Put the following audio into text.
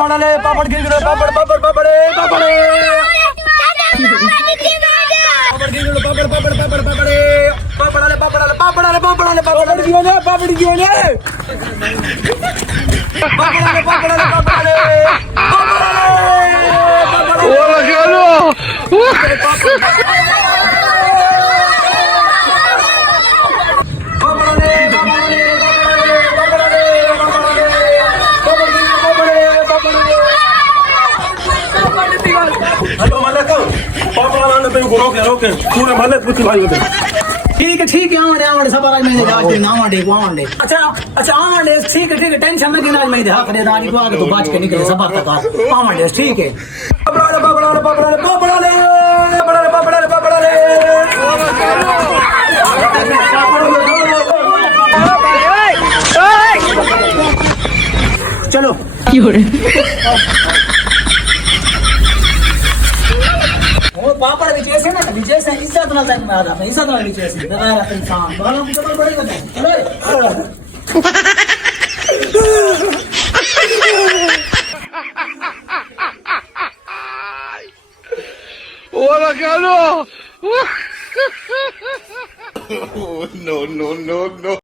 पापड़ ले पापड़ गिर गए पापड़ पापड़ पापड़ पापड़ पापड़ पापड़ पापड़ पापड़ पापड़ ले पापड़ ले पापड़ ले पापड़ ले पापड़ क्यों ना पापड़ क्यों ना पापड़ ले पापड़ ले पापड़ ले Hola, Carlos. ठीक है आवांडे सब आज मैंने आज दिन आवांडे अच्छा आवांडे ठीक है टेंशन मत लेना आज मैंने हक दे दारी को आगे तो बात के निकले सब तक आवांडे ठीक है चलो पापड़ विजय ना विजय से इज्जत ना जाए मारा इज्जत ना विजय से दरारा इंसान बालों को तो बड़े होते चलो Hola, Carlos. No, no, no, no.